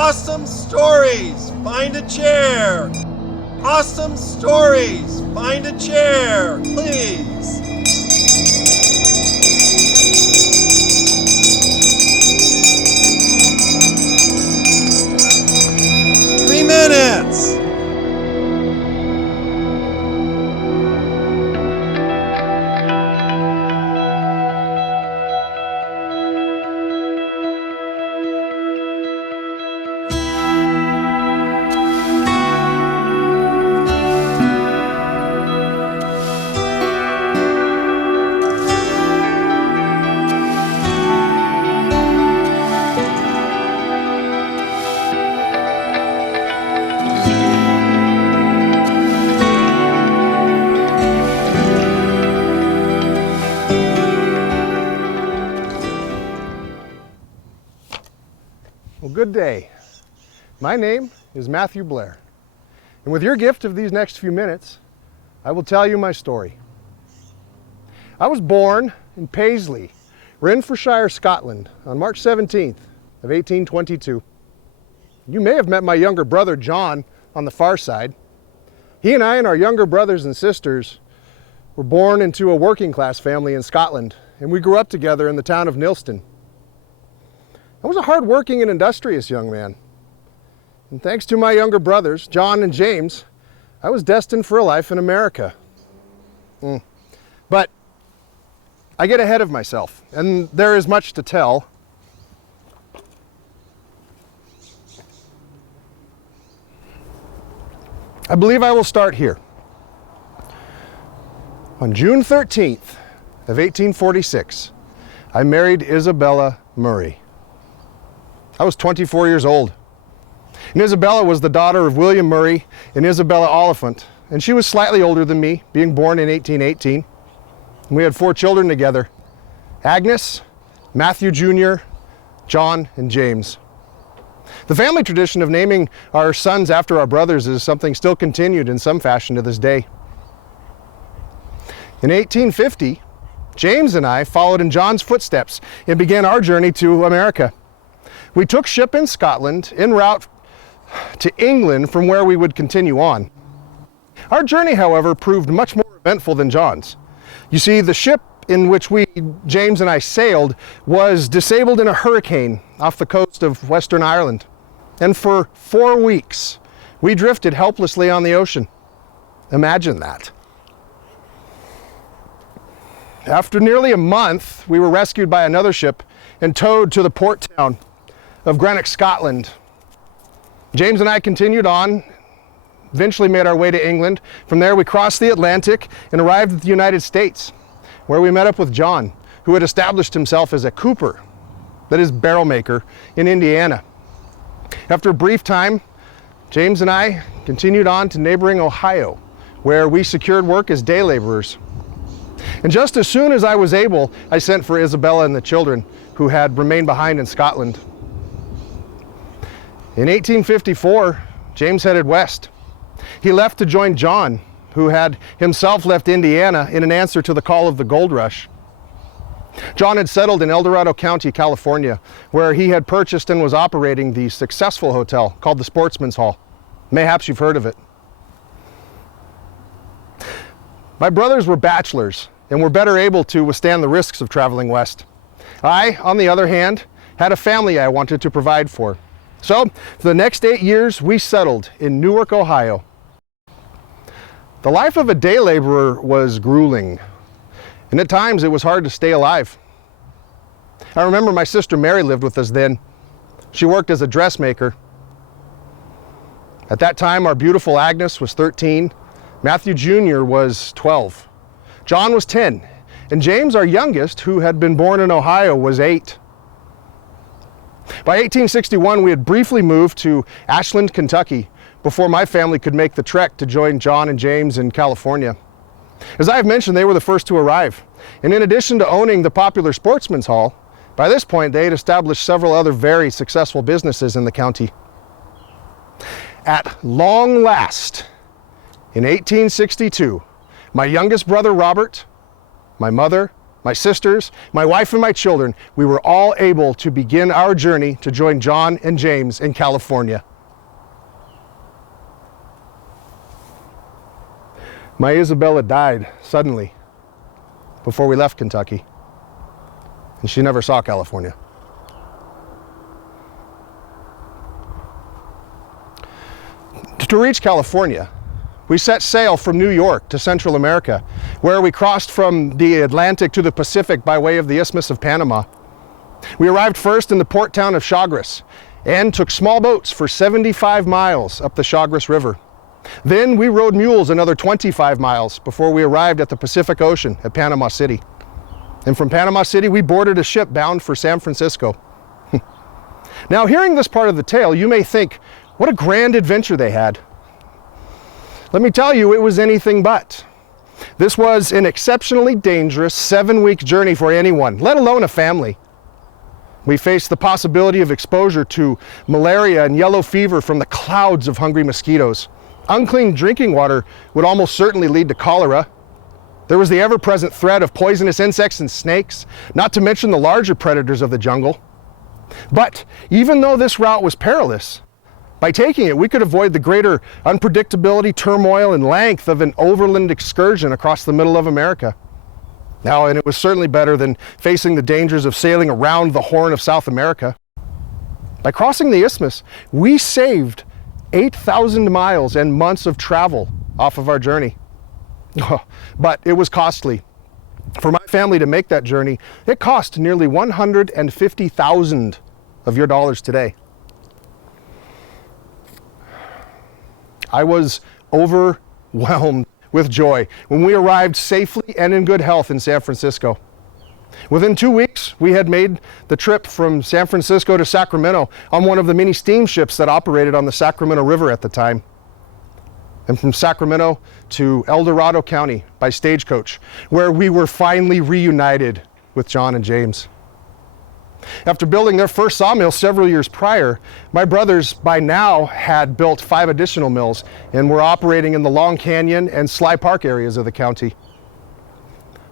Awesome stories, find a chair. Awesome stories, find a chair, please. Minutes. Well, good day. My name is Mathew Blair, and with your gift of these next few minutes, I will tell you my story. I was born in Paisley, Renfrewshire, Scotland, on March 17th of 1822. You may have met my younger brother, John, on the far side. He and I and our younger brothers and sisters were born into a working class family in Scotland, and we grew up together in the town of Nilston. I was a hard-working and industrious young man. And thanks to my younger brothers, John and James, I was destined for a life in America. But I get ahead of myself, and there is much to tell. I believe I will start here. On June 13th of 1846, I married Isabella Murray. I was 24 years old. And Isabella was the daughter of William Murray and Isabella Oliphant, and she was slightly older than me, being born in 1818. And we had 4 children together: Agnes, Matthew Jr., John, and James. The family tradition of naming our sons after our brothers is something still continued in some fashion to this day. In 1850, James and I followed in John's footsteps and began our journey to America. We took ship in Scotland en route to England, from where we would continue on. Our journey, however, proved much more eventful than John's. You see, the ship in which James and I sailed, was disabled in a hurricane off the coast of Western Ireland. And for 4 weeks, we drifted helplessly on the ocean. Imagine that. After nearly a month, we were rescued by another ship and towed to the port town of Greenock, Scotland. James and I continued on, eventually made our way to England. From there, we crossed the Atlantic and arrived at the United States, where we met up with John, who had established himself as a cooper, that is, barrel maker, in Indiana. After a brief time, James and I continued on to neighboring Ohio, where we secured work as day laborers. And just as soon as I was able, I sent for Isabella and the children, who had remained behind in Scotland. In 1854, James headed west. He left to join John, who had himself left Indiana in an answer to the call of the gold rush. John had settled in Dorado County, California, where he had purchased and was operating the successful hotel called the Sportsman's Hall. Mayhaps you've heard of it. My brothers were bachelors and were better able to withstand the risks of traveling west. I, on the other hand, had a family I wanted to provide for. So, for the next 8 years, we settled in Newark, Ohio. The life of a day laborer was grueling, and at times it was hard to stay alive. I remember my sister Mary lived with us then. She worked as a dressmaker. At that time, our beautiful Agnes was 13, Matthew Jr. was 12, John was 10, and James, our youngest, who had been born in Ohio, was 8. By 1861, we had briefly moved to Ashland, Kentucky, before my family could make the trek to join John and James in California. As I have mentioned, they were the first to arrive. And in addition to owning the popular Sportsman's Hall, by this point they had established several other very successful businesses in the county. At long last, in 1862, my youngest brother Robert, my mother, my sisters, my wife, and my children, we were all able to begin our journey to join John and James in California. My Isabella died suddenly before we left Kentucky, and she never saw California. To reach California, we set sail from New York to Central America, where we crossed from the Atlantic to the Pacific by way of the Isthmus of Panama. We arrived first in the port town of Chagres and took small boats for 75 miles up the Chagres River. Then we rode mules another 25 miles before we arrived at the Pacific Ocean at Panama City. And from Panama City, we boarded a ship bound for San Francisco. Now, hearing this part of the tale, you may think, what a grand adventure they had. Let me tell you, it was anything but. This was an exceptionally dangerous 7-week journey for anyone, let alone a family. We faced the possibility of exposure to malaria and yellow fever from the clouds of hungry mosquitoes. Unclean drinking water would almost certainly lead to cholera. There was the ever-present threat of poisonous insects and snakes, not to mention the larger predators of the jungle. But even though this route was perilous, by taking it, we could avoid the greater unpredictability, turmoil, and length of an overland excursion across the middle of America. Now, and it was certainly better than facing the dangers of sailing around the Horn of South America. By crossing the isthmus, we saved 8,000 miles and months of travel off of our journey. But it was costly. For my family to make that journey, it cost nearly $150,000 of your dollars today. I was overwhelmed with joy when we arrived safely and in good health in San Francisco. Within 2 weeks, we had made the trip from San Francisco to Sacramento on one of the many steamships that operated on the Sacramento River at the time. And from Sacramento to Dorado County by stagecoach, where we were finally reunited with John and James. After building their first sawmill several years prior, my brothers by now had built 5 additional mills and were operating in the Long Canyon and Sly Park areas of the county.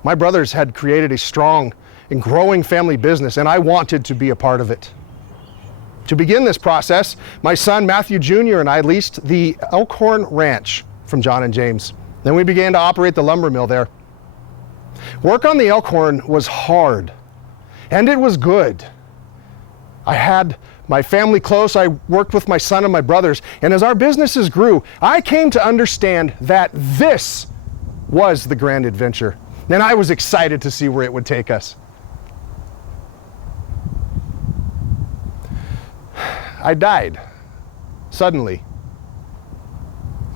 My brothers had created a strong and growing family business, and I wanted to be a part of it. To begin this process, my son Mathew Jr. and I leased the Elkhorn Ranch from John and James. Then we began to operate the lumber mill there. Work on the Elkhorn was hard, and it was good. I had my family close. I worked with my son and my brothers, and as our businesses grew, I came to understand that this was the grand adventure, and I was excited to see where it would take us. I died suddenly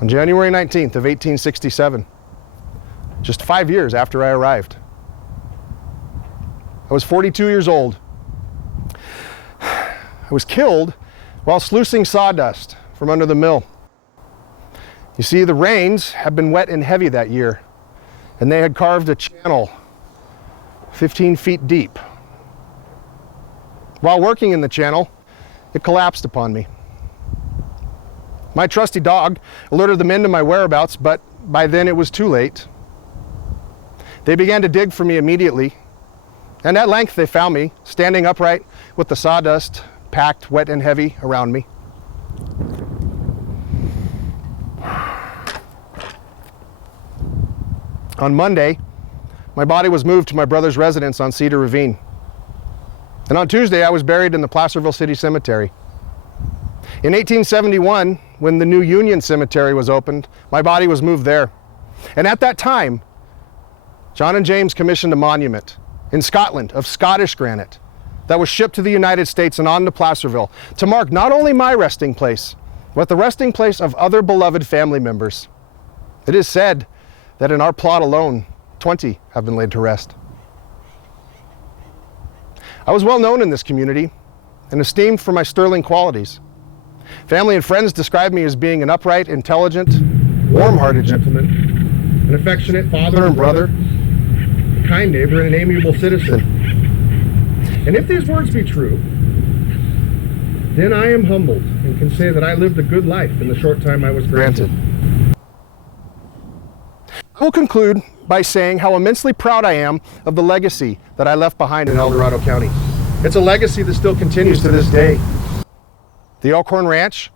on January 19th of 1867, just 5 years after I arrived. I was 42 years old. I was killed while sluicing sawdust from under the mill. You see, the rains had been wet and heavy that year, and they had carved a channel 15 feet deep. While working in the channel, it collapsed upon me. My trusty dog alerted the men to my whereabouts, but by then it was too late. They began to dig for me immediately, and at length they found me, standing upright with the sawdust packed wet and heavy around me. On Monday, my body was moved to my brother's residence on Cedar Ravine. And on Tuesday, I was buried in the Placerville City Cemetery. In 1871, when the new Union Cemetery was opened, my body was moved there. And at that time, John and James commissioned a monument in Scotland of Scottish granite that was shipped to the United States and on to Placerville to mark not only my resting place, but the resting place of other beloved family members. It is said that in our plot alone, 20 have been laid to rest. I was well known in this community and esteemed for my sterling qualities. Family and friends described me as being an upright, intelligent, warm-hearted gentleman, an affectionate father and brother, a kind neighbor, and an amiable citizen. And if these words be true, then I am humbled and can say that I lived a good life in the short time I was granted. I will conclude by saying how immensely proud I am of the legacy that I left behind in Dorado County. It's a legacy that still continues to this day. The Elkhorn Ranch,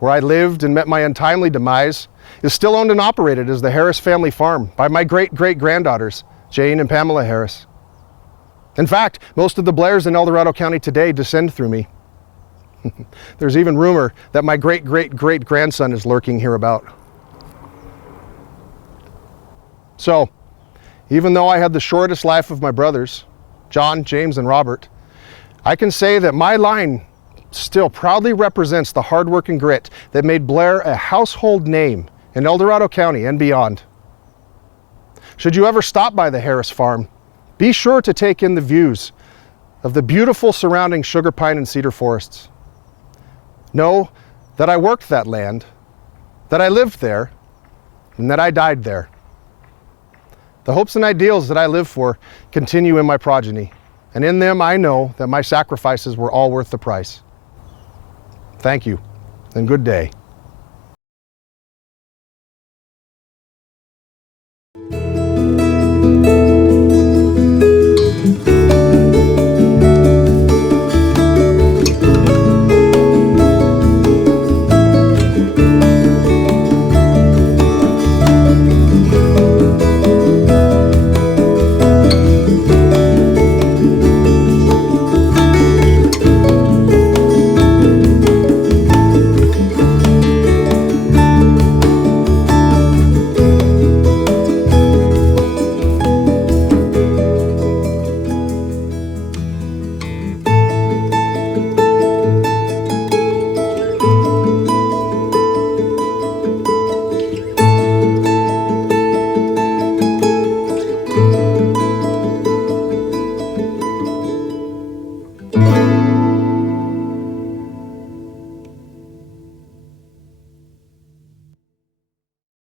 where I lived and met my untimely demise, is still owned and operated as the Harris family farm by my great-great-granddaughters, Jane and Pamela Harris. In fact, most of the Blairs in Dorado County today descend through me. There's even rumor that my great-great-great-grandson is lurking hereabout. So, even though I had the shortest life of my brothers, John, James, and Robert, I can say that my line still proudly represents the hard work and grit that made Blair a household name in Dorado County and beyond. Should you ever stop by the Harris farm, be sure to take in the views of the beautiful surrounding sugar pine and cedar forests. Know that I worked that land, that I lived there, and that I died there. The hopes and ideals that I live for continue in my progeny, and in them I know that my sacrifices were all worth the price. Thank you, and good day.